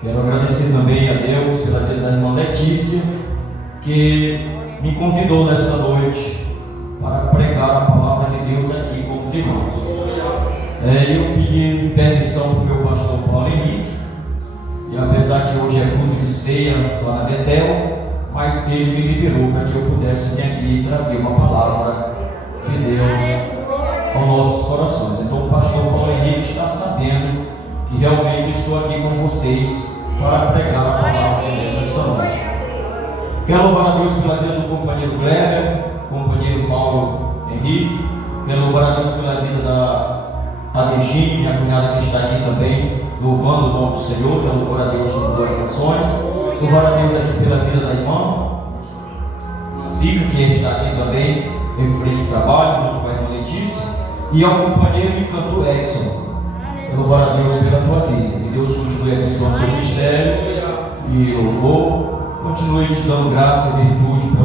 Quero agradecer também a Deus pela vida da irmã Letícia, que me convidou nesta noite para pregar a palavra de Deus aqui com os irmãos. Eu pedi permissão para o meu pastor Paulo Henrique, e apesar que hoje é culto de ceia lá na Betel, mas ele me liberou para que eu pudesse vir aqui e trazer uma palavra de Deus aos nossos corações. Então o pastor Paulo Henrique está sabendo que realmente estou aqui com vocês para pregar a palavra de Deus nesta noite. Quero louvar a Deus pela vida do companheiro Kleber, companheiro Paulo Henrique. Quero louvar a Deus pela vida da Adegine, minha cunhada que está aqui também, louvando o nome do Senhor. Quero louvar a Deus por duas canções. Louvar a Deus aqui pela vida da irmã Zica, que está aqui também em frente do trabalho, junto com a irmã Letícia, e ao companheiro e cantor Edson. Louvar a Deus pela tua vida. Que Deus continue abençoando o seu ministério e louvor. Continue te dando graça e virtude para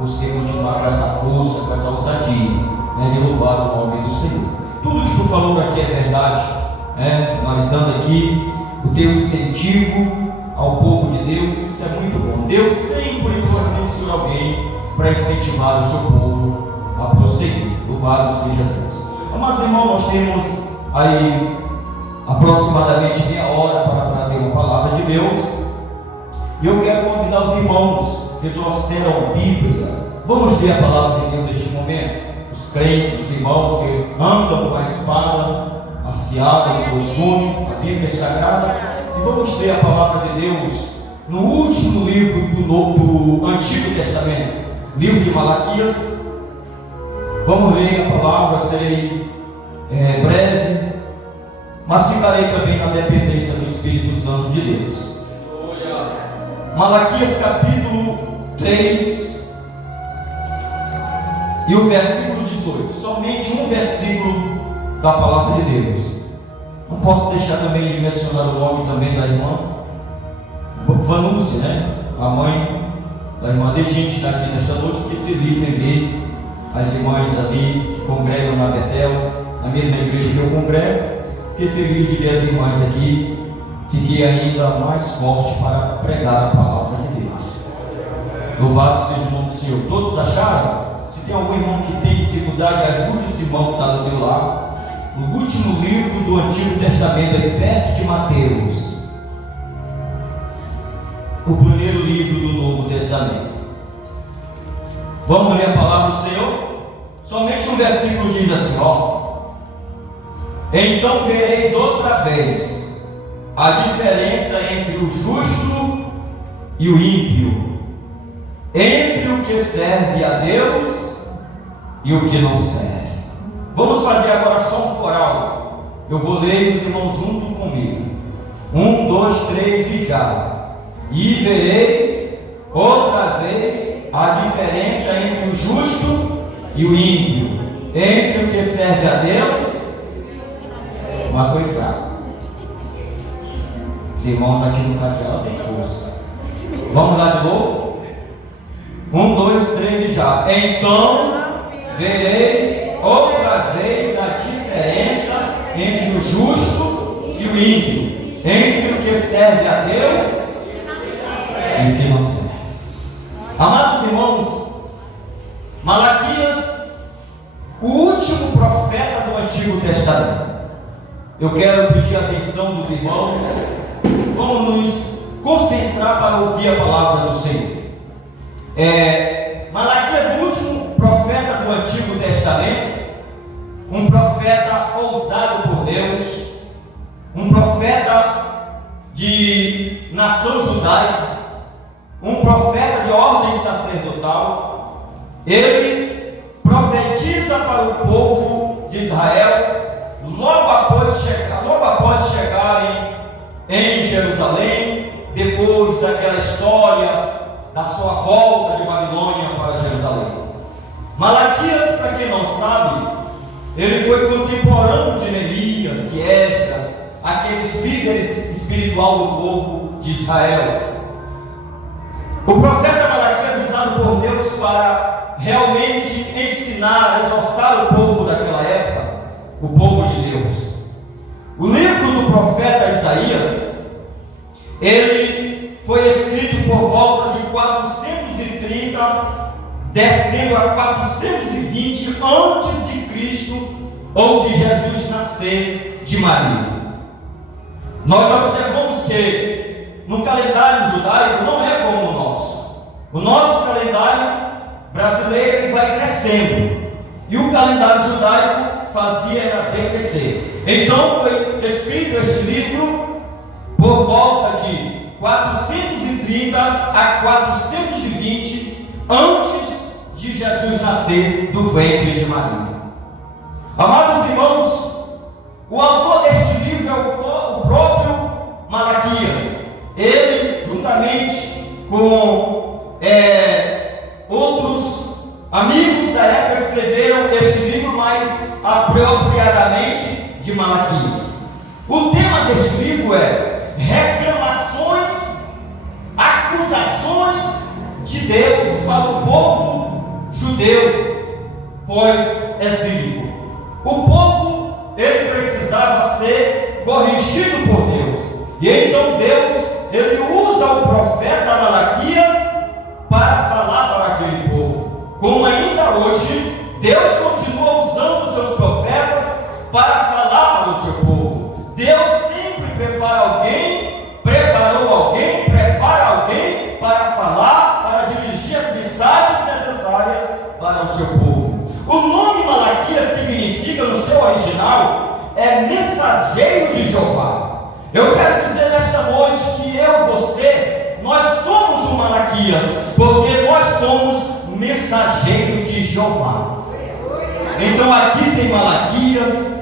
você continuar com essa força, com essa ousadia, de louvar o nome do Senhor. Tudo que tu falou aqui é verdade, analisando aqui o teu incentivo ao povo de Deus, isso é muito bom. Deus sempre providenciou alguém para incentivar o seu povo a prosseguir. Louvado seja Deus. Amados irmãos, nós temos aí aproximadamente meia hora para trazer uma palavra de Deus, e eu quero convidar os irmãos que trouxeram a Bíblia. Vamos ler a palavra de Deus neste momento. Os crentes, os irmãos que andam com a espada afiada de costume, a Bíblia Sagrada, e vamos ler a palavra de Deus no último livro do Antigo Testamento, livro de Malaquias. Vamos ler a palavra, serei breve, mas ficarei também na dependência do Espírito Santo de Deus. Malaquias capítulo 3 e o versículo 18, somente um versículo da palavra de Deus. Não posso deixar também de mencionar o nome também da irmã Vanúcia, a mãe da irmã Degine, está aqui nesta noite. Fiquei feliz em ver as irmãs ali que congregam na Betel, na mesma igreja que eu congrego. Fiquei feliz de ver as irmãs aqui. Fiquei ainda mais forte para pregar a palavra de Deus. Louvado seja o nome do Senhor. Todos acharam? Se tem algum irmão que tem dificuldade, ajude esse irmão que está do meu lado. No último livro do Antigo Testamento, aí perto de Mateus, o primeiro livro do Novo Testamento. Vamos ler a palavra do Senhor? Somente um versículo diz assim, então vereis outra vez a diferença entre o justo e o ímpio, entre o que serve a Deus e o que não serve. Vamos fazer agora só um coral. Eu vou ler e os irmãos junto comigo. 1, 2, 3 e já. E vereis outra vez a diferença entre o justo e o ímpio, entre o que serve a Deus, mas foi fraco. Os irmãos aqui no cadeado têm força. Vamos lá de novo? 1, 2, 3 e já. Então vereis outra vez a diferença entre o justo e o ímpio, entre o que serve a Deus e o que não serve. Amados irmãos, Malaquias, o último profeta do Antigo Testamento. Eu quero pedir a atenção dos irmãos. Vamos nos concentrar para ouvir a palavra do Senhor. Malaquias, o último profeta do Antigo Testamento, um profeta ousado por Deus, um profeta de nação judaica, um profeta de ordem sacerdotal. Ele profetiza para o povo de Israel logo após chegarem em Jerusalém, depois daquela história da sua volta de Babilônia para Jerusalém. Malaquias, para quem não sabe, ele foi contemporâneo de Neemias, de Esdras, aqueles líderes espirituais do povo de Israel. O profeta Malaquias, usado por Deus para realmente ensinar, exortar o povo daquela época, o povo de Deus. O livro do profeta Isaías ele foi escrito por volta de 430, descendo a 420 antes de Cristo ou de Jesus nascer de Maria. Nós observamos que no calendário judaico não é como o nosso. O nosso calendário brasileiro ele vai crescendo, e o calendário judaico fazia decrescer. Então foi escrito este livro por volta de 430 a 420 antes de Jesus nascer do ventre de Maria. Amados irmãos, o autor deste livro é o próprio Malaquias. Ele, juntamente com outros amigos da época, escreveram este livro mais apropriadamente de Malaquias. O tema deste livro é reclamações, acusações de Deus para o povo judeu pós-exílico. O povo, ele precisava ser corrigido por Deus, e então Deus, ele usa o profeta Malaquias para falar para aquele povo. Como ainda hoje, Deus continua usando os seus profetas para falar para o seu povo. Deus sempre prepara alguém, prepara alguém para falar, para dirigir as mensagens necessárias para o seu povo. O nome Malaquias significa, no seu original, mensageiro de Jeová. Eu quero dizer nesta noite que eu, você, nós somos o Malaquias, porque nós somos mensageiro de Jeová. Então aqui tem Malaquias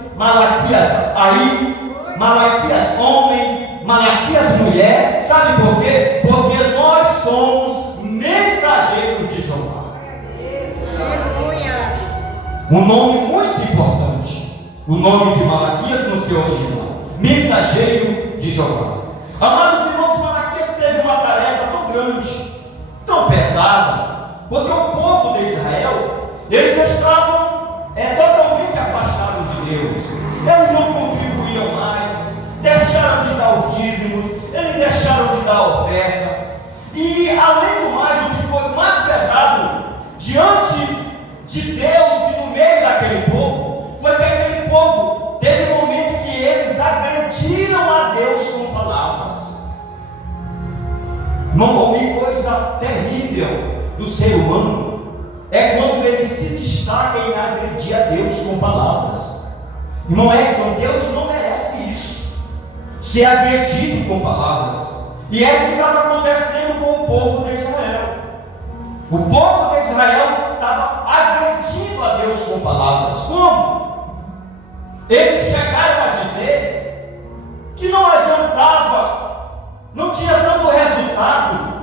aí, Malaquias homem, Malaquias mulher. Sabe por quê? Porque nós somos mensageiros de Jeová. Um nome muito importante, o nome de Malaquias no seu original, mensageiro de Jeová. Amados irmãos, Malaquias teve uma tarefa tão grande, tão pesada, porque o povo de Israel, eles estavam totalmente afastados de Deus. Eles não contribuíam mais, deixaram de dar os dízimos, eles deixaram de dar a oferta. E além do mais, o que foi mais pesado diante de Deus e no meio daquele povo, foi que aquele povo teve um momento que eles agrediram a Deus com palavras. Não foi coisa terrível do ser humano é quando ele se destaca em agredir a Deus com palavras. Irmão Edson, Deus não merece isso, ser agredido com palavras. E é o que estava acontecendo com o povo de Israel. O povo de Israel estava agredindo a Deus com palavras. Como? Eles chegaram a dizer que não adiantava, não tinha tanto resultado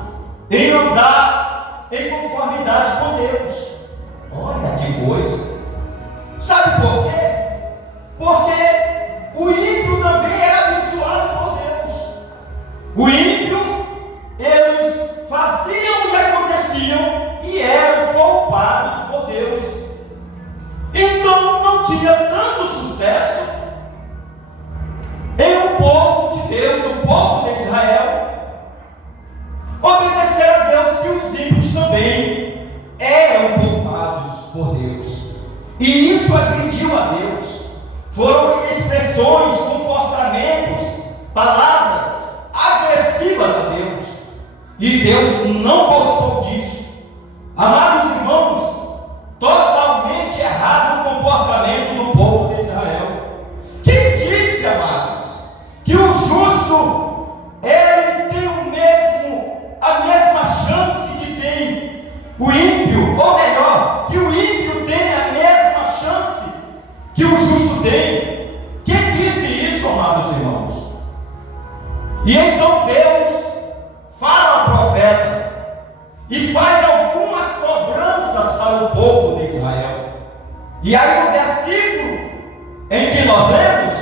em andar em conformidade com Deus. Olha que coisa. Sabe por quê? Porque o ímpio também era abençoado por Deus. O ímpio, eles faziam e aconteciam e eram poupados por Deus. Então não tinha tanto sucesso em o povo de Deus, o povo de Israel, obedecer a Deus, que os ímpios também eram poupados por Deus. E isso agrediu a Deus. Foram expressões, comportamentos, palavras agressivas a Deus. E Deus não gostou disso. Amados irmãos, totalmente errado o comportamento do povo de Israel. Quem disse, amados, que o justo, ele tem a mesma chance que tem o ímpio, ou melhor, que o ímpio tem a mesma chance que o justo tem? Quem disse isso, amados irmãos? E então Deus fala ao profeta e faz algumas cobranças para o povo de Israel. E aí no versículo em que nós lemos,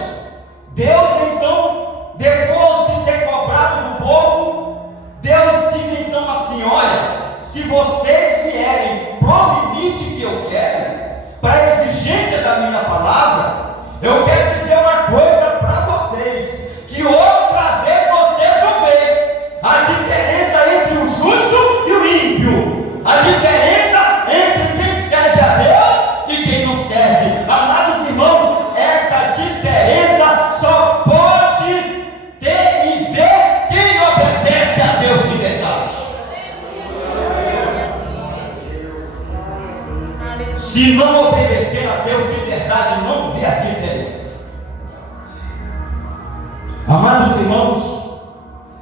Deus então, depois de ter cobrado do povo, Deus diz então assim: olha, se vocês vierem pro limite que eu quero, para a exigência da minha palavra, eu quero dizer uma coisa para vocês, que outra vez vocês vão ver Se não obedecer a Deus de verdade, não vê a diferença. Amados irmãos,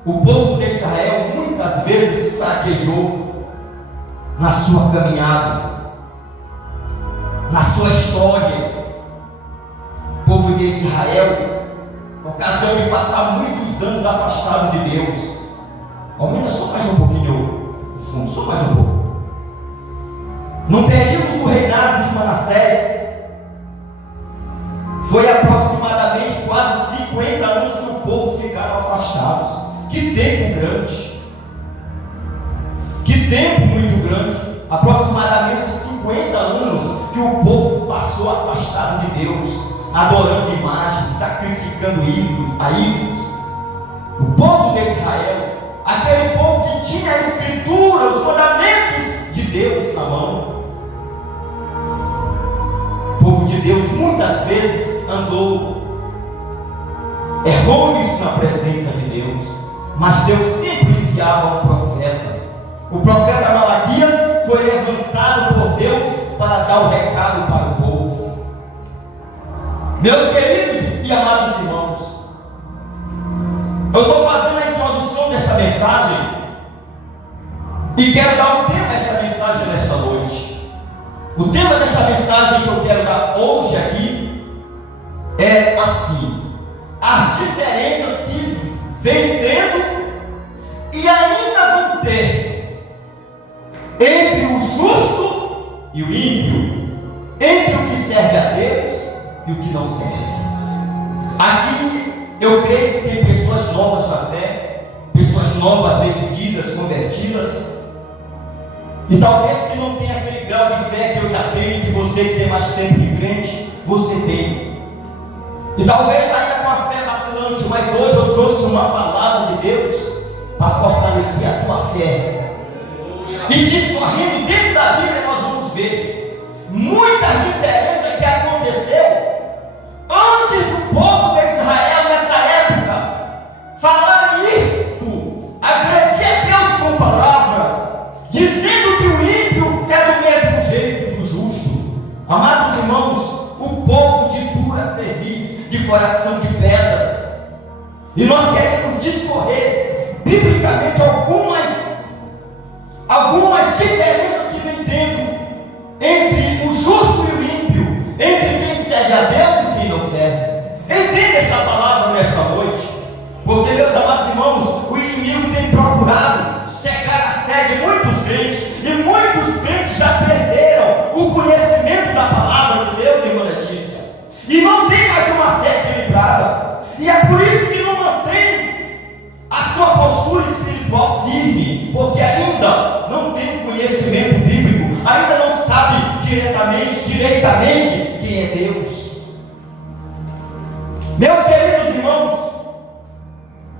o povo de Israel muitas vezes fraquejou na sua caminhada, na sua história. O povo de Israel, ocasião de passar muitos anos afastado de Deus. Aumenta só mais um pouquinho o fundo, só mais um pouco. No período do reinado de Manassés, foi aproximadamente quase 50 anos que o povo ficaram afastados. Que tempo grande! Que tempo muito grande! Aproximadamente 50 anos que o povo passou afastado de Deus, adorando imagens, sacrificando ídolos. O povo de Israel, aquele povo que tinha a Escritura, os mandamentos de Deus na mão. O povo de Deus muitas vezes andou errôneos na presença de Deus, mas Deus sempre enviava um profeta. O profeta Malaquias foi levantado por Deus para dar o recado para o povo. Meus queridos e amados irmãos, eu estou fazendo a introdução desta mensagem e quero dar um tema a esta mensagem nesta noite. O tema desta mensagem que eu quero dar hoje aqui é assim: as diferenças que vem tendo e ainda vão ter entre o justo e o ímpio, entre o que serve a Deus e o que não serve. Aqui eu creio que tem pessoas novas na fé, pessoas novas, decididas, convertidas, e talvez que não tenha aquele grau de fé que eu já tenho, que você que tem mais tempo de crente, você tem. E talvez está ainda com a fé vacilante, mas hoje eu trouxe uma palavra de Deus para fortalecer a tua fé. E discorrendo dentro da Bíblia nós vamos ver muitas diferenças que aconteceu antes do povo de Israel nessa época falar isto, agredir a Deus com palavras, dizendo que o ímpio é do mesmo jeito do justo. Amados irmãos, o povo de dura cerviz, de coração de pedra. E nós queremos discorrer biblicamente algumas diferenças que vem tendo entre o justo e o ímpio, entre quem serve a Deus e quem não serve. Entenda esta palavra nesta noite, porque, meus amados irmãos, o inimigo tem procurado cegar a fé de muitos crentes, e muitos crentes já perderam o conhecimento da palavra de Deus, irmã Letícia, e não tem mais uma fé equilibrada, e é por isso que não mantém a sua postura espiritual firme, porque ainda não tem um conhecimento bíblico, ainda não sabe diretamente quem é Deus. Meus queridos irmãos,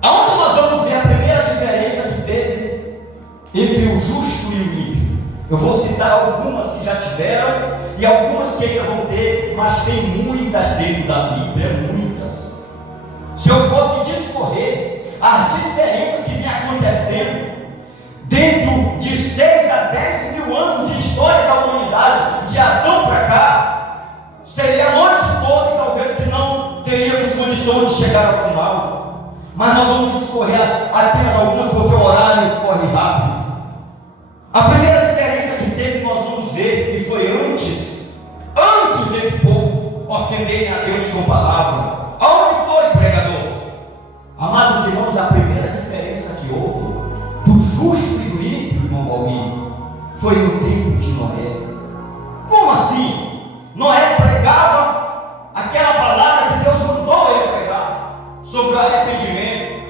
aonde nós vamos ver a primeira diferença que teve entre o justo e o ímpio? Eu vou citar algumas que já tiveram e algumas que ainda vão ter, mas tem muitas dentro da Bíblia, muitas. Se eu fosse discorrer as diferenças que vem acontecendo dentro de 6 a 10 mil anos de história da humanidade, de Adão para cá, seria a noite toda e talvez que não teríamos condições de chegar ao final. Mas nós vamos discorrer apenas algumas, porque o horário corre rápido. A primeira diferença que teve, nós vamos ver, e foi antes desse povo ofenderem a Deus com palavra. Aonde foi, pregador? Amados irmãos, a primeira diferença que houve do justo e do ímpio, irmão Valmir, foi no tempo de Noé. Como assim? Noé pregava aquela palavra que Deus mandou ele pregar sobre o arrependimento,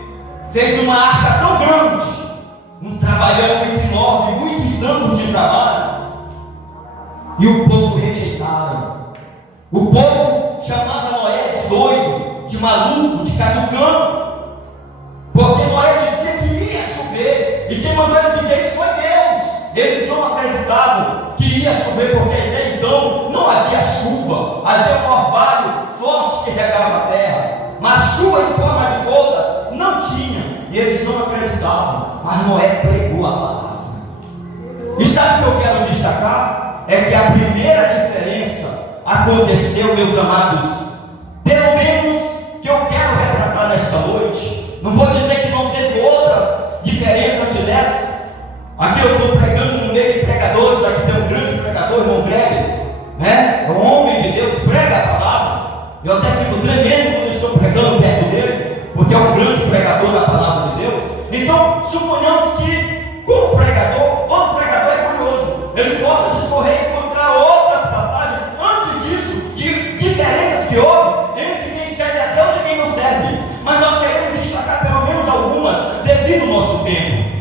fez uma arca tão grande, um trabalhão muito enorme, muitos anos de trabalho, e o povo rejeitaram. O povo chamava Noé de doido, de maluco, de caducão, porque Noé dizia que ia chover, e quem mandou ele dizer isso foi Deus. Eles não acreditavam que ia chover, porque até então não havia chuva, havia um orvalho forte que regava a terra, mas chuva em forma de gotas não tinha, e eles não acreditavam. Mas Noé pregou a palavra. E sabe o que eu quero destacar? é que a primeira diferença aconteceu, meus amados, pelo menos que eu quero retratar nesta noite. Não vou dizer que não teve outras diferenças antes dessa. Aqui eu estou pregando no meio de pregadores. Aqui tem um grande pregador, irmão Greg, né? É um homem de Deus, prega a palavra. Eu até fico tremendo quando estou pregando perto dele, porque é um grande pregador da palavra de Deus. Então, suponhamos que, como pregador, todo pregador é curioso, ele possa discorrer e encontrar outras passagens antes disso, de diferenças que houve entre quem serve a Deus e quem não serve. Mas nós queremos destacar pelo menos algumas, devido ao nosso tempo.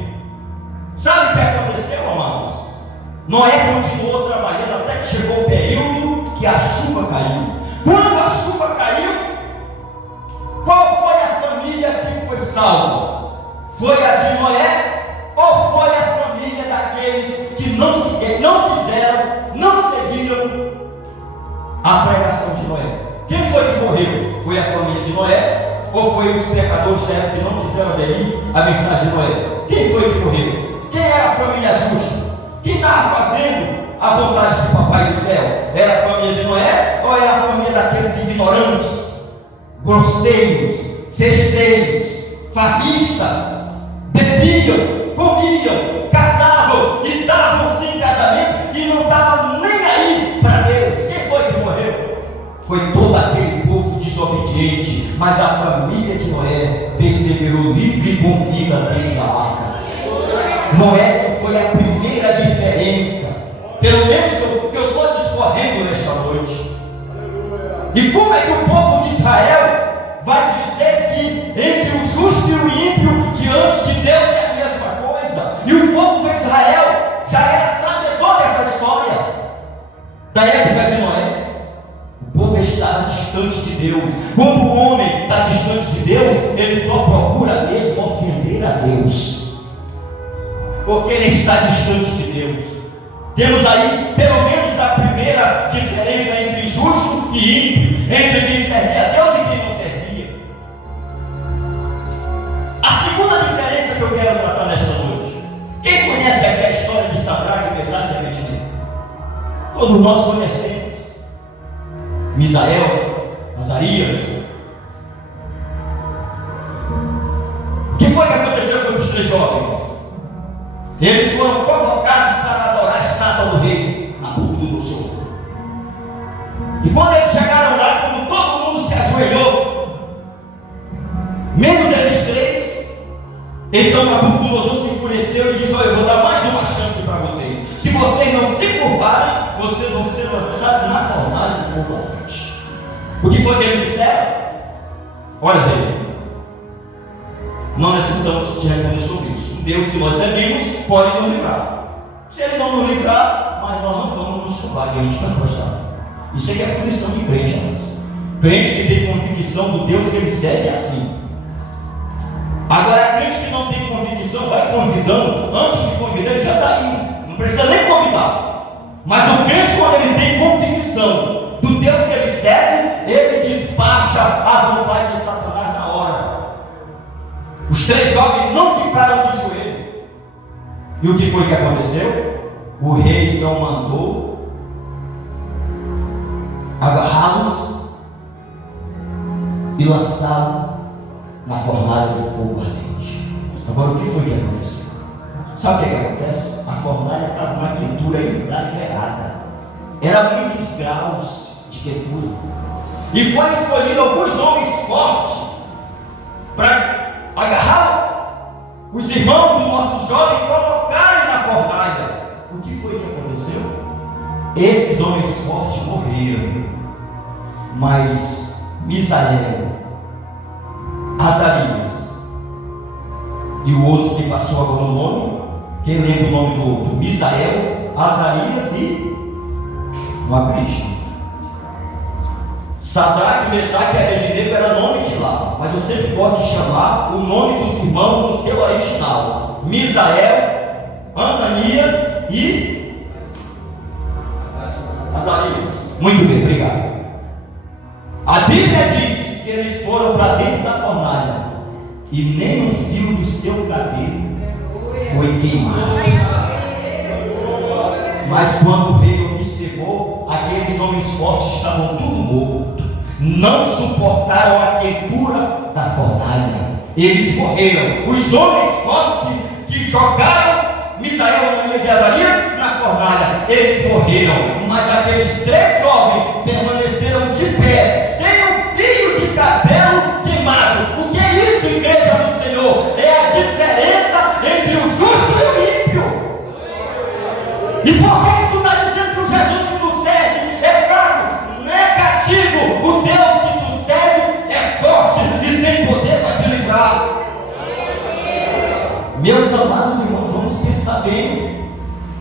Sabe o que aconteceu, amados? Noé continuou trabalhando até que chegou o período que a chuva caiu. Quando a chuva caiu, qual foi a família que foi salva? Foi a de Noé ou foi a família daqueles que não quiseram, não seguiram a pregação de Noé? Quem foi que morreu? Foi a família de Noé ou foi os pecadores que não quiseram aderir à mensagem de Noé? Quem foi que morreu? Quem era a família justa? Quem estava fazendo a vontade do Papai do Céu? Era a família de Noé ou era a família daqueles ignorantes, grosseiros, festeiros, farristas, bebiam, comiam, casavam e davam sem casamento e não davam nem aí para Deus? Quem foi que morreu? Foi todo aquele povo desobediente, mas a família de Noé perseverou livre e com vida dentro da arca. Noé foi a primeira diferença, pelo menos que eu estou discorrendo nesta noite. E como é que o povo de Israel vai dizer que entre o justo e o ímpio diante de Deus é a mesma coisa? E o povo de Israel já era sabedor dessa história da época de Noé. O povo estava distante de Deus. Quando o homem está distante de Deus, ele só procura mesmo ofender a Deus, porque ele está distante de Deus. Temos aí pelo menos a primeira diferença entre justo e ímpio, entre quem servia a Deus e quem não servia. A segunda diferença que eu quero tratar nesta noite, quem conhece aqui a história de Sadraque, Mesaque e Abednego? Todos nós conhecemos. Misael, Azarias. O que foi que aconteceu com esses três jovens? Eles foram convocados para adorar a estátua do rei Nabucodonosor. E quando eles chegaram lá, quando todo mundo se ajoelhou, menos eles três, então Nabucodonosor se enfureceu e disse: olha, eu vou dar mais uma chance para vocês. Se vocês não se curvarem, vocês vão ser lançados na fornalha de fogo ardente. O que foi que eles disseram? Olha, rei, não necessitamos te responder sobre isso. O Deus que nós servimos pode nos livrar. Se Ele não nos livrar, mas nós não vamos nos curvar diante da nossa. Isso aqui é a posição de crente, amados. Crente que tem convicção do Deus que ele serve assim. Agora, crente que não tem convicção vai convidando. Antes de convidar, ele já está indo. Não precisa nem convidar. Mas o crente, quando ele tem convicção do Deus que ele serve, ele despacha a vontade de Satanás na hora. Os três jovens não ficaram de joelho. E o que foi que aconteceu? O rei então mandou agarrá-los e lançá-los na fornalha de fogo ardente. Agora, o que foi que aconteceu? Sabe o que acontece? A fornalha estava numa quentura exagerada. Era muitos graus de quentura. E foi escolhido alguns homens fortes para agarrar os irmãos dos nossos jovens e colocarem na fornalha. O que foi que aconteceu? Esses homens fortes morreram, mas Misael, Azarias e o outro que passou agora o nome, quem lembra o nome do outro? Misael, Azarias e não acredito. Sadraque, Mesaque e Abednego era nome de lá, mas eu sempre gosto de chamar o nome dos irmãos no seu original: Misael, Ananias e Azarias. Muito bem, obrigado. A Bíblia diz que eles foram para dentro da fornalha e nem um fio do seu cabelo foi queimado. Mas quando veio homens fortes estavam tudo mortos, não suportaram a quentura da fornalha, eles morreram. Os homens fortes que jogaram Misael, Ananias e Azarias na fornalha, eles morreram, mas aqueles 3 jovens permaneceram de pé, sem um fio de cabelo queimado. O que é isso, igreja do Senhor? É a diferença entre o justo e o ímpio. E por que tu está dizendo que o Jesus que tu serve é fraco, negativo? O Deus que tu serve é forte e tem poder para te livrar. Meus amados irmãos, vamos pensar bem.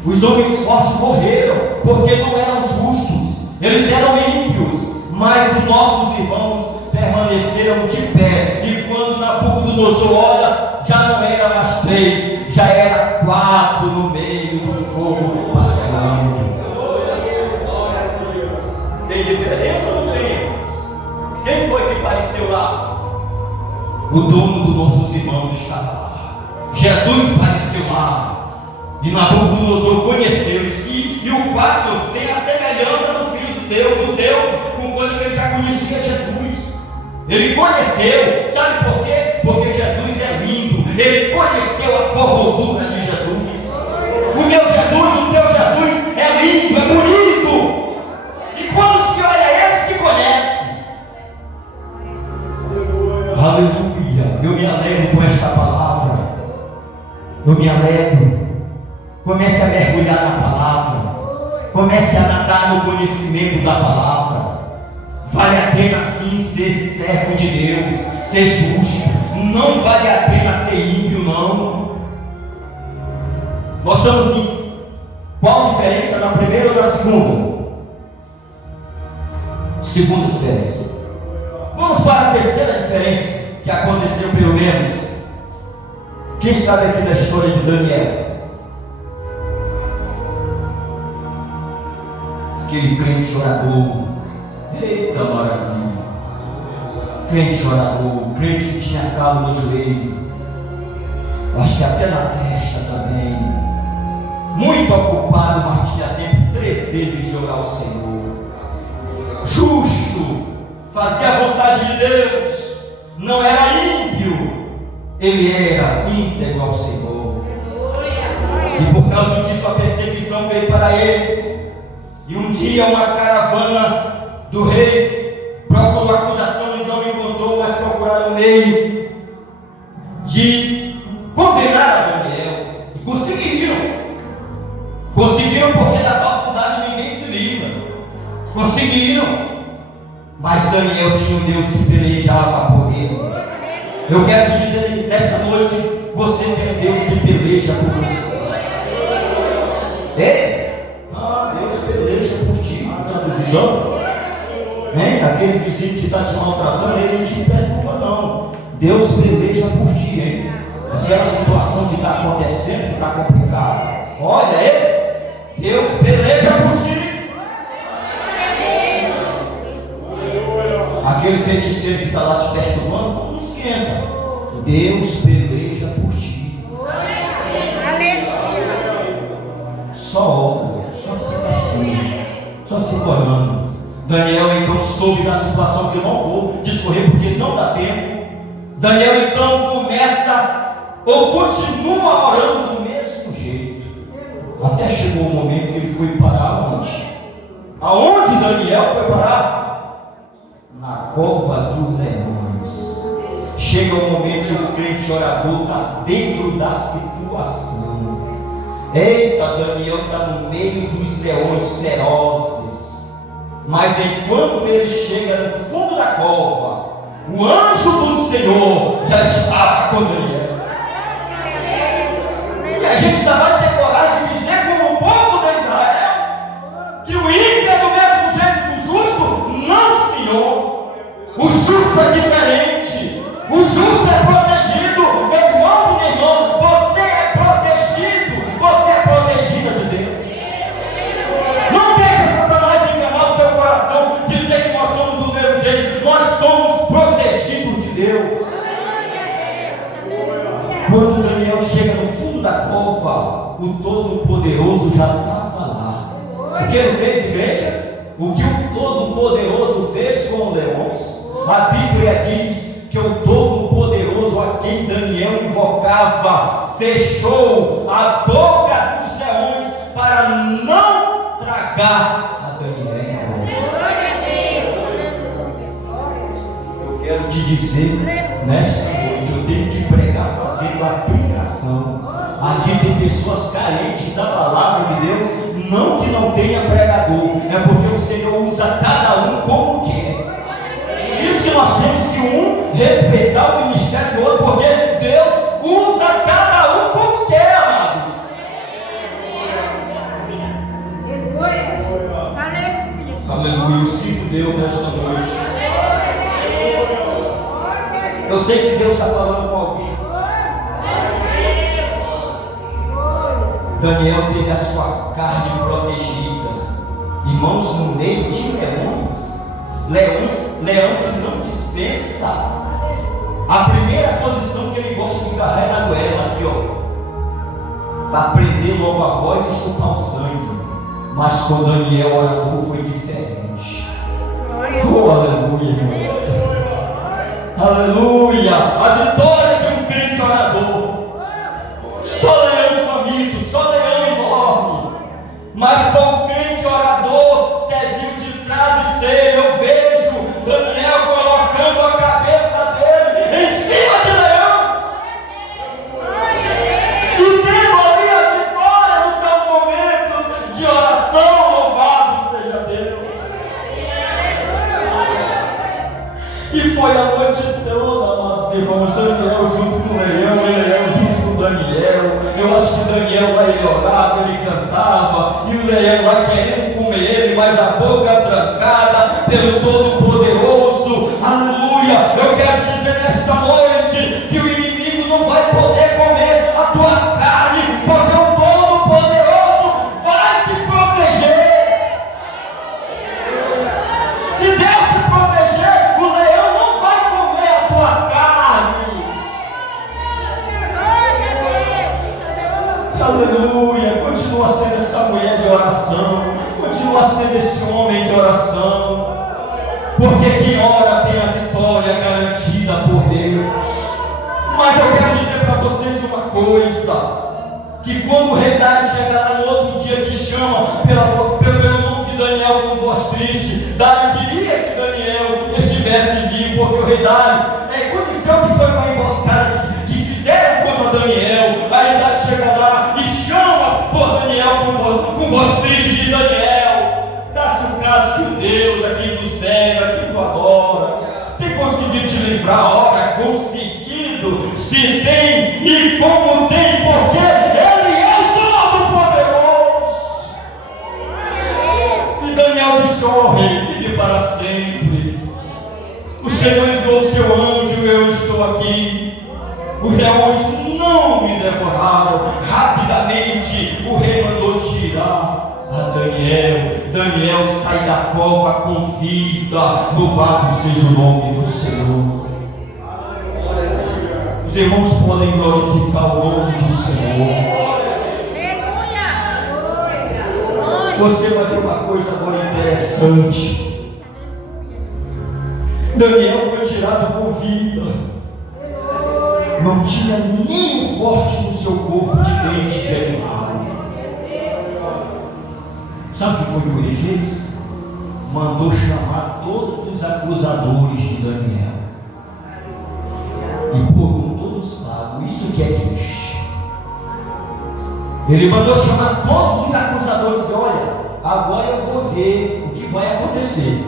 Os homens fortes morreram porque não eram justos, eles eram ímpios, mas os nossos irmãos permaneceram de pé. E quando Nabucodonosor olha, já não era mais 3, já era 4 no meio do fogo passando. Tem diferença ou não tem? Quem foi que apareceu lá? O dono dos nossos irmãos estava lá. Jesus apareceu lá. E Nabucodonosor conheceu isso. E o 4 tem a semelhança do Filho do Deus, com quando ele já conhecia Jesus. Ele conheceu, sabe por quê? Porque Jesus é lindo. Ele conheceu a formosura de Jesus. O meu Jesus, o teu Jesus é lindo, é bonito. E quando se olha ele, se conhece. Aleluia. Eu me alegro com esta palavra. Eu me alegro. Comece a mergulhar na palavra. Comece a nadar no conhecimento da palavra. Vale a pena sim ser servo de Deus, ser justo. Não vale a pena ser ímpio, não. Nós estamos em qual diferença? Na primeira ou na segunda? Segunda diferença. Vamos para a terceira diferença que aconteceu, pelo menos. Quem sabe aqui da história de Daniel? Aquele crente chorador. Eita maravilha! Crente chorador, crente que tinha calo no joelho, acho que até na testa também, muito ocupado, mas tinha tempo 3 vezes de orar ao Senhor. Justo, fazia a vontade de Deus, não era ímpio, ele era íntegro ao Senhor. E por causa disso a perseguição veio para ele. E um dia uma caravana do rei procurou acusação e não encontrou, mas procuraram meio de condenar a Daniel. E conseguiram. Conseguiram porque da falsidade ninguém se livra. Conseguiram. Mas Daniel tinha um Deus que pelejava por ele. Eu quero te dizer nesta noite que você tem um Deus que peleja por você. Ei? Deus peleja por ti, não está duvidando? Aquele vizinho que está te maltratando, ele não te perturba, não. Deus peleja por ti, hein? Aquela situação que está acontecendo, que está complicada, olha aí, Deus peleja por ti. Aquele feiticeiro que está lá te perturbando, não esquenta. Deus peleja por ti. Só olha. Só fica assim, só fica orando. Daniel então soube da situação, que eu não vou discorrer porque não dá tempo. Daniel então começa ou continua orando do mesmo jeito, até chegou o momento que ele foi parar onde? Aonde Daniel foi parar? Na cova dos leões. Chega o momento que o crente orador está dentro da situação. Eita, Daniel está no meio dos leões ferozes. Mas enquanto ele chega no fundo da cova, o anjo do Senhor já estava com Daniel. E a gente ainda vai ter coragem de dizer, como o povo de Israel, que o ímpio é do mesmo jeito que o justo? Não, Senhor. O justo é diferente. O justo é protegido. Meu irmão e minha irmã, você é protegido. Você é protegida de Deus. Não deixa Satanás enganar o teu coração, dizer que nós somos do mesmo jeito. Nós somos protegidos de Deus. Quando Daniel chega no fundo da cova, o Todo-Poderoso já estava lá. O que ele fez, igreja? O que o Todo-Poderoso fez com os leões, a Bíblia diz que o Todo-Poderoso, a quem Daniel invocava, fechou a boca dos leões para não tragar a Daniel. Eu quero te dizer, nesta noite, eu tenho que pregar fazendo aplicação. Aqui tem pessoas carentes da palavra de Deus, não que não tenha pregador, é porque o Senhor usa cada um como quer. Por isso que nós temos que um respeitar o ministério do outro, porque Deus usa cada um como quer, amados. Aleluia, eu sinto Deus nesta noite. Eu sei que Deus está falando com alguém. Daniel teve a sua carne protegida, irmãos, no meio de leão que não dispensa. A primeira posição que ele gosta de carregar é na goela, aqui ó, para prender logo a voz e chupar o sangue. Mas com Daniel, orador, foi diferente. Oh, aleluia, irmãos. Aleluia, a vitória de um crente orador. Só leão faminto, só leão enorme, mas com o crente orador serviu de travesseiro. Eu vejo Daniel colocando a cabeça dele em cima de leão e tendo ali a vitória nos seus momentos de oração. Louvado seja Deus. E foi a noite toda, amados irmãos, Daniel junto com o leão e leão junto com Daniel. Eu acho que Daniel lá ele orava, ele cantava, e o leão lá querendo comer ele, mas a boca trancada pelo Todo-Poderoso. Aleluia! Eu quero dizer nesta noite que o inimigo não vai poder comer a tua carne, porque o Todo-Poderoso vai te proteger. Se Deus te proteger, o leão não vai comer a tua carne. Aleluia, continua sendo essa mulher de oração, continua sendo esse homem de oração, porque quem ora tem a vitória garantida por Deus. Mas eu quero dizer para vocês uma coisa, que quando o rei Dário chega lá no outro dia que chama pelo nome de Daniel com voz triste, Dário queria que Daniel estivesse vivo, porque o rei Dário conheceu que foi uma emboscada que fizeram contra Daniel. Aí Dário chega lá e chama por Daniel com voz triste de Daniel. Dá-se um caso que o Deus aqui do céu, aqui do adora, tem conseguido te livrar. Ora, conseguido, se tem e como tem, porque Ele é o Todo-Poderoso. E Daniel disse: ó rei, vive para sempre. O Senhor enviou o seu anjo, eu estou aqui. Os leões não me devoraram. Rapidamente o rei mandou tirar a Daniel. Daniel sai da cova com vida. Louvado seja o nome do Senhor. Os irmãos podem glorificar o nome do Senhor. Você vai ver uma coisa agora interessante. Daniel foi tirado com vida. Não tinha nem um corte no seu corpo de dente de animal. Sabe o que foi que o rei fez? Mandou chamar todos os acusadores de Daniel. E por todos pagam. Isso que é triste. Ele mandou chamar todos os acusadores e olha, agora eu vou ver o que vai acontecer.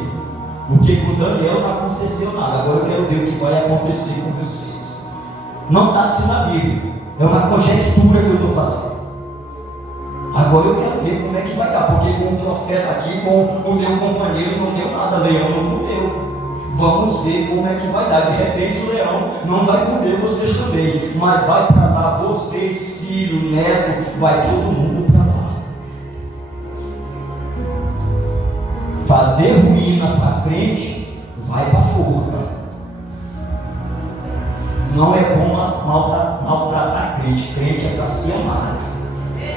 Porque com Daniel não aconteceu nada. Agora eu quero ver o que vai acontecer com vocês. Não está assim na Bíblia, é uma conjectura que eu estou fazendo. Agora eu quero ver como é que vai dar, porque com o profeta aqui, com o meu companheiro, não deu nada, leão não comeu. Vamos ver como é que vai dar. De repente o leão não vai comer vocês também, mas vai para lá, vocês, filho, neto, vai todo mundo para lá. Fazer ruína para crente, vai para a forca. Não é bom maltratar crente. Crente é para ser amado,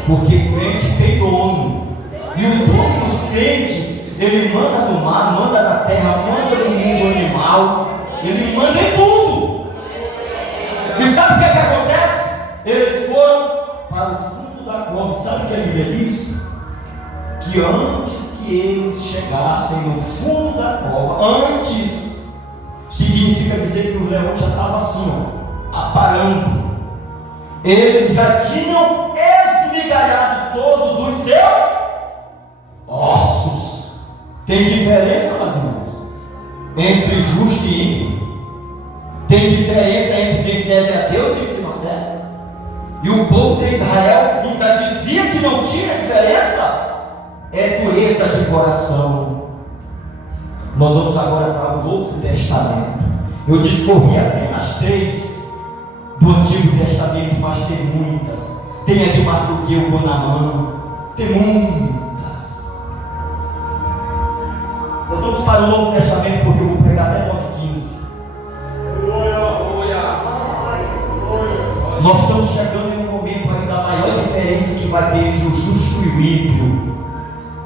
porque crente tem dono, e o dono dos crentes Ele manda no mar, manda na terra, manda no mundo animal. Ele manda em tudo. E sabe o que é que acontece? Eles foram para o fundo da cova. Sabe o que a Bíblia diz? Que antes que eles chegassem no fundo da cova, antes, significa dizer que o leão já estava assim, ó, aparando. Eles já tinham esmigalhado todos os seus ossos. Tem diferença, meus irmãos, entre justo e ímpio. Tem diferença entre quem serve a Deus e quem não serve. E o povo de Israel ainda dizia que não tinha diferença. É pureza de coração. Nós vamos agora para o Novo Testamento. Eu discorri apenas 3 do Antigo Testamento, mas tem muitas. Tem a de Mardoqueu com Naamã, tem muitas. Nós vamos para o Novo Testamento porque eu vou pregar até 9:15. Nós estamos chegando em um momento ainda maior diferença que vai ter entre o justo e o ímpio,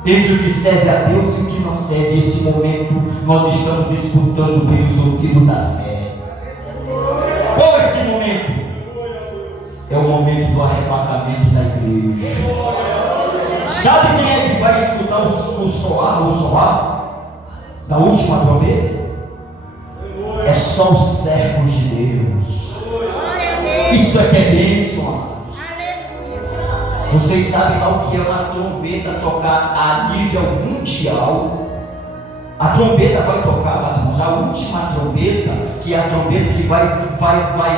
entre o que serve a Deus e o que não serve. Esse momento nós estamos disputando pelos ouvidos da fé. Qual é esse momento? É o momento do arrebatamento da igreja. Sabe quem é que vai escutar o soar da última trombeta? É só os servos de Deus. Isso é que é bênção, amados. Vocês sabem lá o que é uma trombeta tocar a nível mundial? A trombeta vai tocar, mas irmãos, a última trombeta, que é a trombeta que vai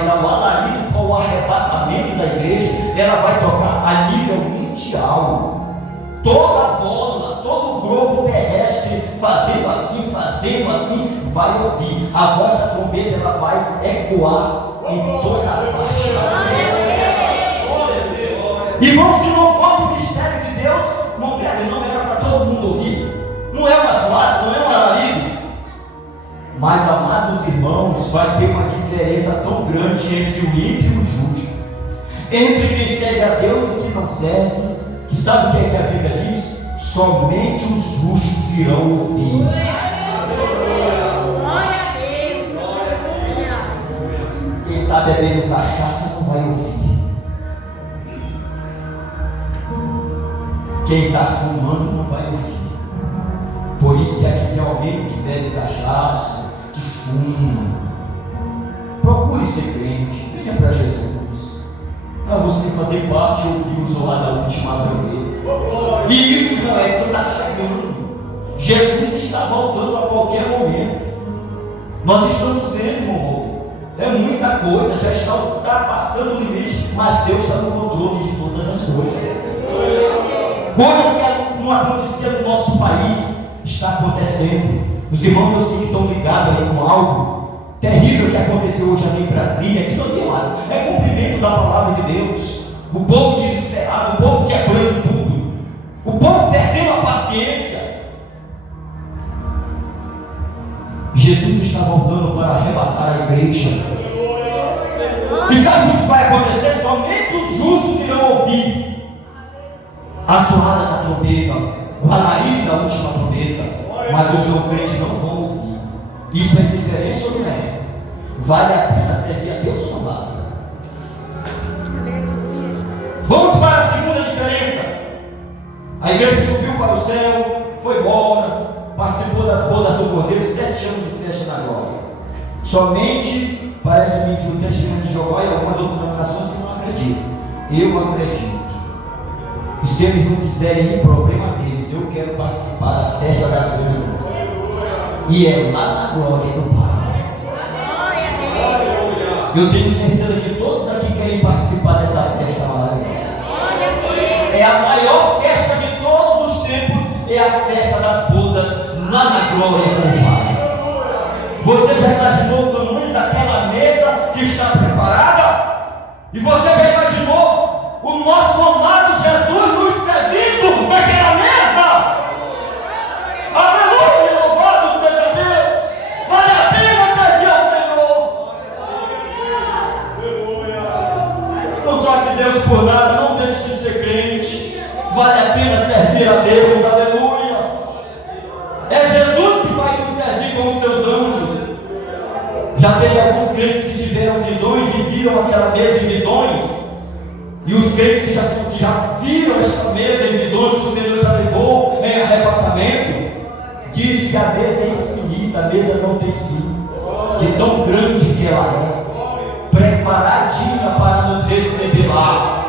dar o alarido para o arrebatamento da igreja, ela vai tocar a nível mundial. Toda a bola, todo o globo terrestre fazendo assim, vai ouvir. A voz da trombeta, ela vai ecoar em toda a parte. Irmão, se não fosse o mistério de Deus, não era para todo mundo ouvir. Não é uma zoada, não é um alarido. Mas, amados irmãos, vai ter uma diferença tão grande entre o ímpio e o justo, entre quem serve a Deus e quem não serve, que sabe o que a Bíblia diz? Somente os justos irão ouvir. Quem está bebendo cachaça não vai ouvir. Quem está fumando não vai ouvir. Por isso, se aqui tem alguém que bebe cachaça, que fuma, procure ser crente, venha para Jesus, para você fazer parte e ouvir o zoar da última trombeta. E isso não é que está chegando. Jesus está voltando a qualquer momento. Nós estamos vendo, irmão, é muita coisa, já está ultrapassando o limite, mas Deus está no controle de todas as coisas. Coisas que não aconteciam no nosso país, está acontecendo. Os irmãos, eu sei que estão ligados aí com algo terrível que aconteceu hoje ali em Brasília. Aquilo ali, é cumprimento da palavra de Deus. O povo desesperado, o povo quebrando tudo, o povo perdendo a paciência. Jesus está voltando para arrebatar a igreja. E sabe o que vai acontecer? Somente os justos irão ouvir a zoada da trombeta, o alarido da última trombeta, mas os não crentes não vão ouvir. Isso é diferença ou não é? Vale a pena servir a Deus ou não vale? Vamos para a segunda diferença. A igreja subiu para o céu, foi embora, participou das bodas do Cordeiro, 7 anos de festa na glória. Somente, parece-me que o testemunho de Jeová e algumas outras denominações que não acreditam. Eu acredito. E se eles não quiserem ir, problema deles. Eu quero participar da festa das bodas. E é lá na glória do Pai. Eu tenho certeza que todos aqui querem participar dessa festa maravilhosa. É a maior festa de todos os tempos. É a festa das bodas lá na glória do Pai. Você já imaginou o tamanho daquela mesa que está preparada? E você já imaginou o nosso amado Jesus nos servindo naquela mesa? Aleluia, louvado seja Deus. Vale a pena servir ao Senhor. Não troque Deus por nada, não deixe de ser crente. Vale a pena servir a Deus, aleluia. viram aquela mesa em visões, e os crentes que já viram esta mesa em visões que o Senhor já levou em arrebatamento, diz que a mesa é infinita, a mesa não tem fim, de tão grande que ela é, preparadinha para nos receber lá.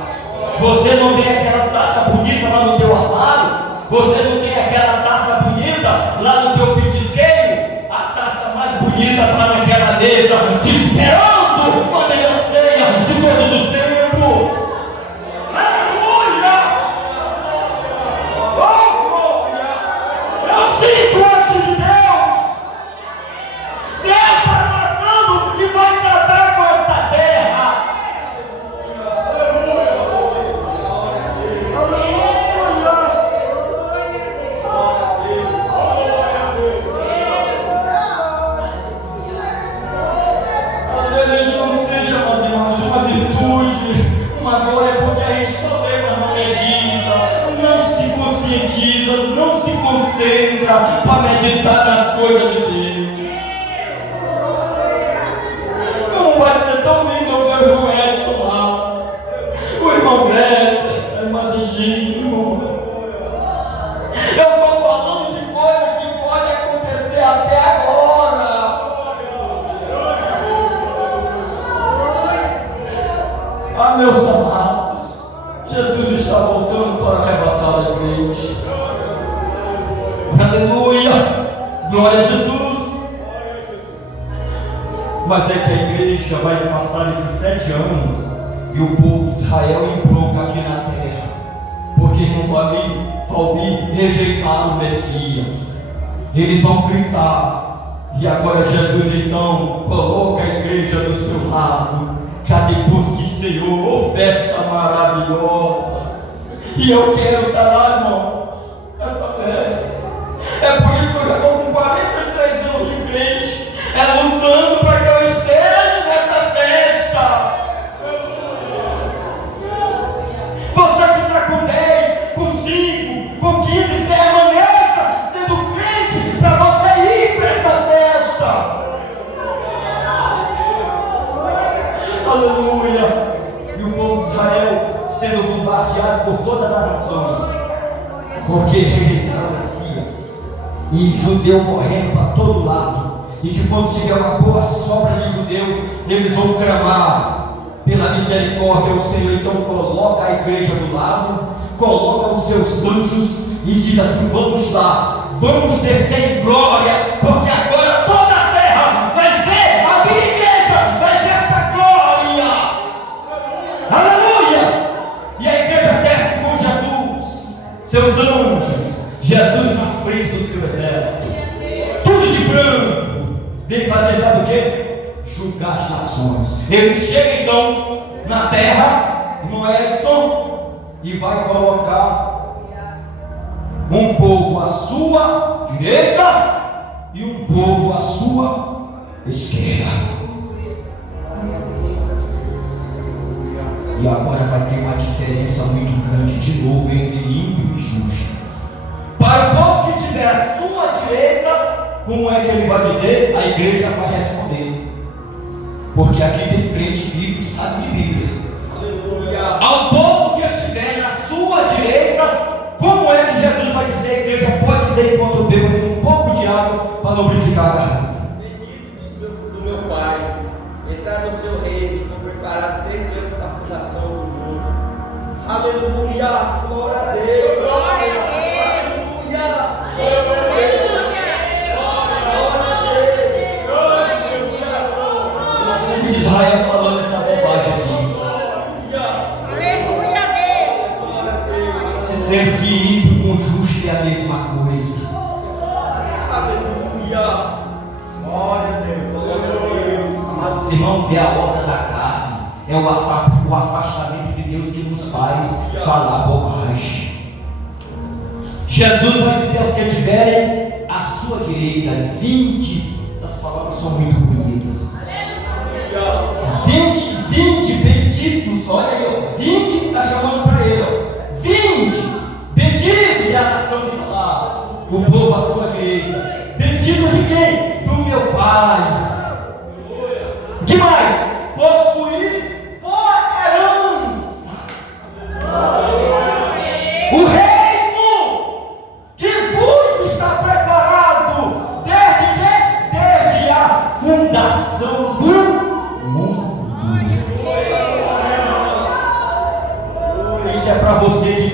Você não tem aquela taça bonita lá no teu armário, você não tem aquela taça bonita lá no teu petisqueiro, a taça mais bonita está naquela mesa, te esperando uma melhor ceia de todos os tempos. Aleluia! Oh, glória! Eu sinto antes de Deus. Deus está tratando e vai tratar com esta terra. Uma glória porque a gente só lê, mas não medita, não se conscientiza, não se concentra para meditar nas coisas de Deus. Como vai ser tão lindo ver o irmão Edson lá, o irmão Greg, a irmã Degino. Eu estou falando de coisa que pode acontecer até agora. Ah, meus amados, Jesus está voltando para arrebatar a igreja. Aleluia, glória a Jesus. Mas é que a igreja vai passar esses 7 anos e o povo de Israel em bronca aqui na terra, porque não rejeitaram o Messias. Eles vão gritar, e agora Jesus então coloca a igreja do seu lado. Já depois que Senhor, festa maravilhosa, e eu quero estar lá, irmãos, nessa festa. É por isso que eu já estou com 43 anos de crente, lutando para que eu esteja nessa festa. Você que está com 10, com 5, com 15, permaneça sendo crente para você ir para essa festa. Aleluia! E o povo de Israel sendo bombardeado por todas as nações, porque rejeitaram o Messias, e judeu morrendo para todo lado, e que quando tiver uma boa sobra de judeu, eles vão clamar pela misericórdia ao Senhor. Então coloca a igreja do lado, coloca os seus anjos e diz assim: vamos lá, vamos descer em glória, porque agora toda a terra vai ver a minha igreja, vai ver esta glória. Aleluia! E a igreja desce com Jesus, seus anjos, Jesus na frente do seu exército, tudo de branco, vem fazer, sabe o que? Julgar as nações. Ele chega então na terra, no Edson, e vai colocar um povo à sua direita e um povo à sua esquerda. E agora vai ter uma diferença muito grande de novo entre ímpio e justo. Para o povo que tiver à sua direita, como é que ele vai dizer? A igreja vai responder. Porque aqui tem crente que sabe de Bíblia. Aleluia. Ao povo que estiver na sua direita, como é que Jesus vai dizer? A igreja pode dizer enquanto bebo um pouco de água para lubrificar a garganta. Bendito do meu Pai, entrar no seu reino, que foi preparado desde antes da fundação do mundo. Aleluia, glória a Deus, glória a Deus, aleluia, glória a Deus. Israel falando essa bobagem aqui. Aleluia, Deus. Dizendo que ímpio com justo é a mesma coisa. Aleluia. Glória a Deus. Mas, irmãos, é a obra da carne, é o afastamento de Deus que nos faz falar bobagem. Jesus vai dizer aos que tiverem à sua direita: vinde. Essas palavras são muito bonitas. 20 benditos, olha aí, ó, 20 está chamando para ele, ó, 20 benditos é a nação que está lá, o povo à sua direita. Bendito de quem? Do meu Pai. O que mais? Possuir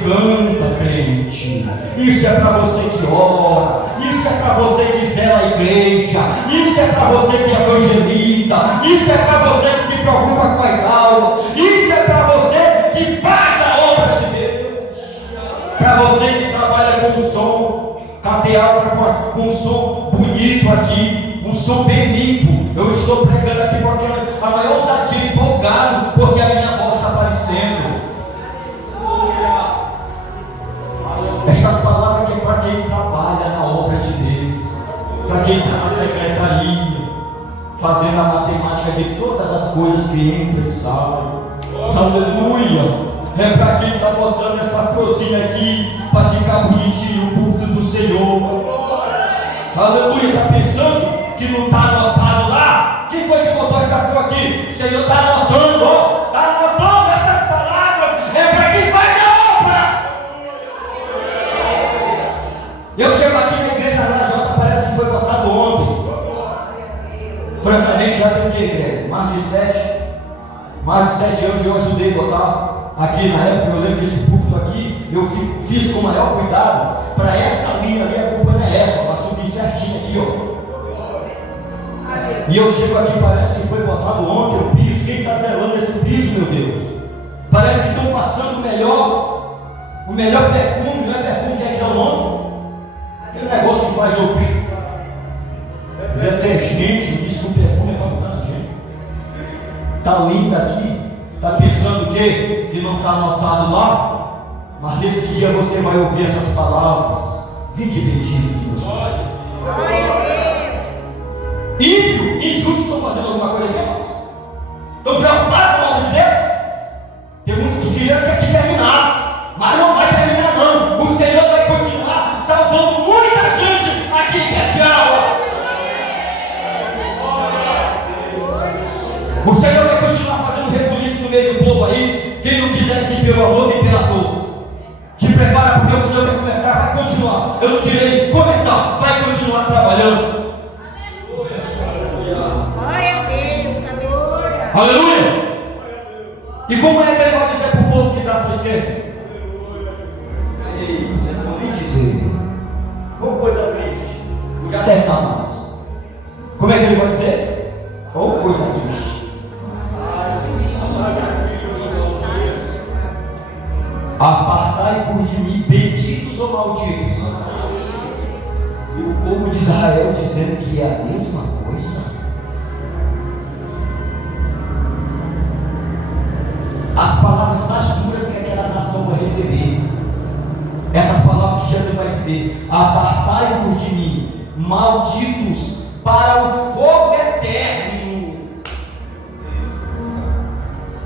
canta, crente. Isso é para você que ora. Isso é para você que zela a igreja. Isso é para você que evangeliza. Isso é para você que se preocupa com as aulas. Isso é para você que faz a obra de Deus. Para você que trabalha com o som cateal, com um som bonito aqui, um som bem limpo. Eu estou pregando aqui com a maior ousadia, empolgado, porque a minha voz está aparecendo. Estas palavras que é para quem trabalha na obra de Deus, para quem está na secretaria, fazendo a matemática de todas as coisas que entram e saem. Aleluia! É para quem está botando essa florzinha aqui para ficar bonitinho o púlpito do Senhor. Aleluia! Está pensando que não está anotado lá? Quem foi que botou essa flor aqui? O Senhor está anotando, ó. Está anotando essas palavras. É para quem faz a obra. Eu chego aqui na igreja Rajota, parece que foi botado ontem. Francamente, já tem o que, Greg? Mais de 7 anos eu ajudei a botar aqui na época. Eu lembro que esse púlpito aqui eu fiz com o maior cuidado para essa linha ali acompanhar essa, para subir certinho aqui, ó. E eu chego aqui, parece que foi botado ontem o piso. Quem está zelando esse piso, meu Deus? Parece que estão passando o melhor perfume. Não é perfume que é que é o nome? Aquele negócio que faz o detergente, diz que o perfume é para botar na gente. Está linda aqui. Está pensando o quê? Que não está anotado lá? Mas nesse dia você vai ouvir essas palavras. Vinde bendito, Deus. Glória a Deus. Ímpio, injusto, estão fazendo alguma coisa aqui, irmãos? Estão preocupados com a obra de Deus? Tem uns que queriam que aqui terminasse, mas não vai terminar não. O Senhor vai continuar salvando muita gente aqui em Petial. O Senhor vai continuar fazendo rebuliço no meio do povo aí. Quem não quiser vir pelo amor, vem pela dor. Te prepara, porque o Senhor vai começar, vai continuar. Eu não direi começar, vai continuar trabalhando. Aleluia! E como é que ele vai dizer para o povo que está para a esquerda? Ei, eu não vou nem dizer. Uma coisa triste. Já deve estar mais. Como é que ele vai dizer? Ou coisa triste. Apartai-vos de mim, benditos ou malditos. E o povo de Israel dizendo que é a mesma coisa. As palavras mais duras que aquela nação vai receber. Essas palavras que Jesus vai dizer: apartai-vos de mim, malditos, para o fogo eterno,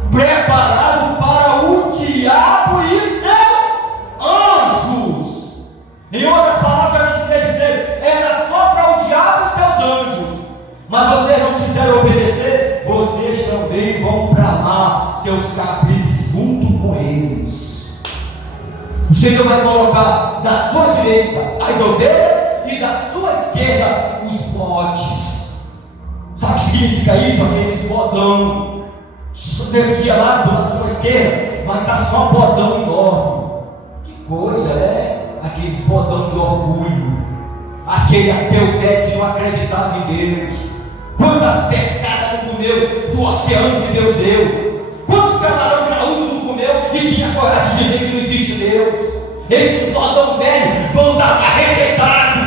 preparado para o diabo e seus anjos. Em outras palavras, Jesus quer dizer: era só para o diabo e seus anjos. Mas vocês não quiseram obedecer, vocês também vão para lá, seus cabritos, junto com eles. O Senhor vai colocar da sua direita as ovelhas e da sua esquerda os bodes. Sabe o que significa isso? Aqueles bodão. Desse dia lá, do lado da sua esquerda, vai estar só bodão enorme. Que coisa, é? Aqueles bodão de orgulho. Aquele ateu velho que não acreditava em Deus. Quantas pescadas não comeu do oceano que Deus deu? Quantos camarão graúdo não comeu e tinha coragem de dizer que não existe Deus? Esses bodão velho vão dar arrebentado.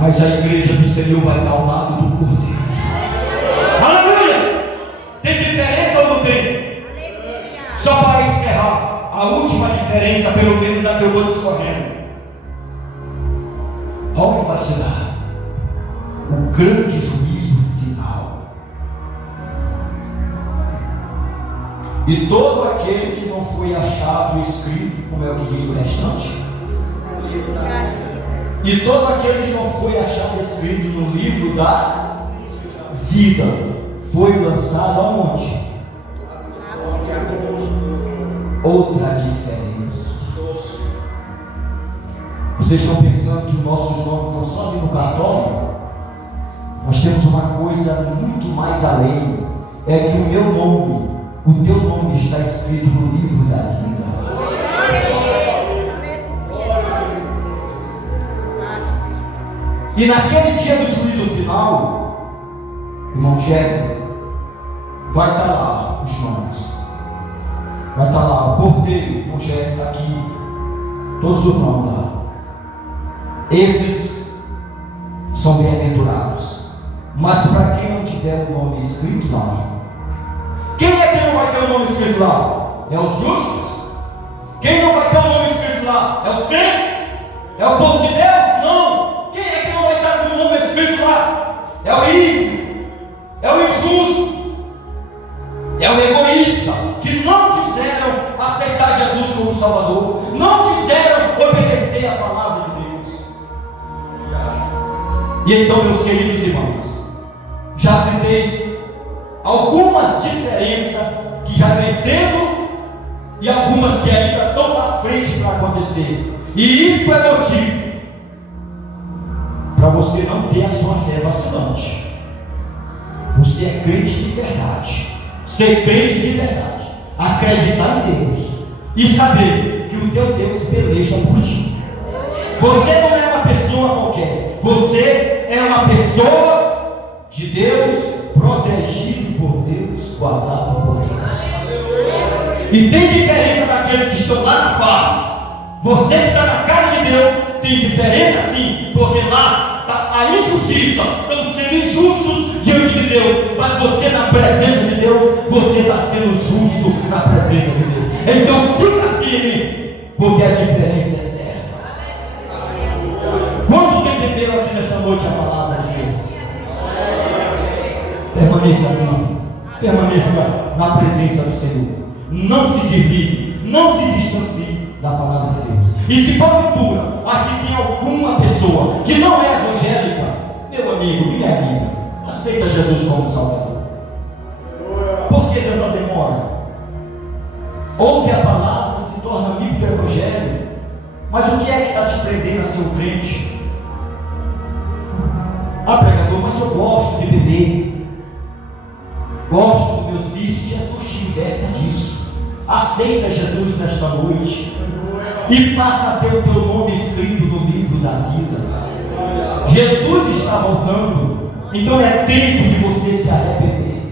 Mas a igreja do Senhor vai estar ao lado do Cordeiro. Aleluia! Tem diferença ou não tem? Só para encerrar, a última diferença, pelo menos da que eu vou discorrendo. Onde vai se dar o grande juízo final? E todo aquele que não foi achado escrito, como é o que diz o restante, e todo aquele que não foi achado escrito no livro da vida foi lançado aonde? Outra diferença. Vocês estão pensando que nossos nomes estão só ali no cartório? Nós temos uma coisa muito mais além. É que o meu nome o teu nome está escrito no livro da vida. E naquele dia do juízo final, irmão Jerry, vai estar lá os nomes. Vai estar lá o porteiro, irmão Jerry está aqui, todos os nomes lá. Esses são bem-aventurados. Mas para quem não tiver o nome escrito lá, quem é que não vai ter o nome escrito lá? É os justos? Quem não vai ter o nome escrito lá? É os crentes? É o povo de Deus? Não! Quem é que não vai estar com o nome escrito lá? É o ímpio, é o injusto, é o egoísta, que não quiseram aceitar Jesus como Salvador, não quiseram obedecer a palavra de Deus. E então, meus queridos irmãos, já citei algumas diferenças que já vem tendo e algumas que ainda estão na frente para acontecer. E isso é motivo para você não ter a sua fé vacilante. Você é crente de verdade. Ser crente de verdade, acreditar em Deus e saber que o teu Deus peleja por ti. Você não é uma pessoa qualquer, você é uma pessoa de Deus, protegido por Deus, guardado por Deus. E tem diferença daqueles que estão lá na farra. Você que está na casa de Deus tem diferença sim, porque lá está a injustiça, estão sendo injustos diante de Deus, mas você na presença de Deus, você está sendo justo na presença de Deus. Então fica firme, porque a diferença é certa. Quantos entenderam aqui nesta noite a palavra de Deus? Permaneça firme, permaneça na presença do Senhor. Não se desvie, não se distancie da palavra de Deus. E se porventura aqui tem alguma pessoa que não é evangélica, meu amigo, minha amiga, aceita Jesus como Salvador. Por que tanta demora? Ouve a palavra, se torna amigo do Evangelho, mas o que é que está te prendendo a ser um crente? Ah, pregador, mas eu gosto de beber, gosto dos meus vícios. Jesus te liberta disso. Aceita Jesus nesta noite e passa a ter o teu nome escrito no livro da vida. Jesus está voltando, então é tempo de você se arrepender.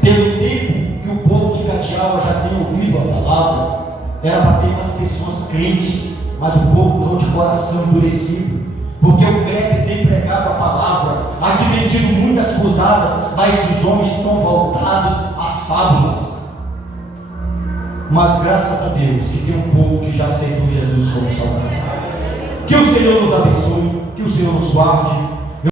Pelo tempo que o povo de Catiaua já tem ouvido a palavra, era para ter umas pessoas crentes, mas o povo estão de coração endurecido, porque o crente tem pregado a palavra. Aqui tem tido muitas cruzadas, mas os homens estão voltados às fábulas. Mas graças a Deus que tem um povo que já aceitou Jesus como Salvador. Que o Senhor nos abençoe, que o Senhor nos guarde.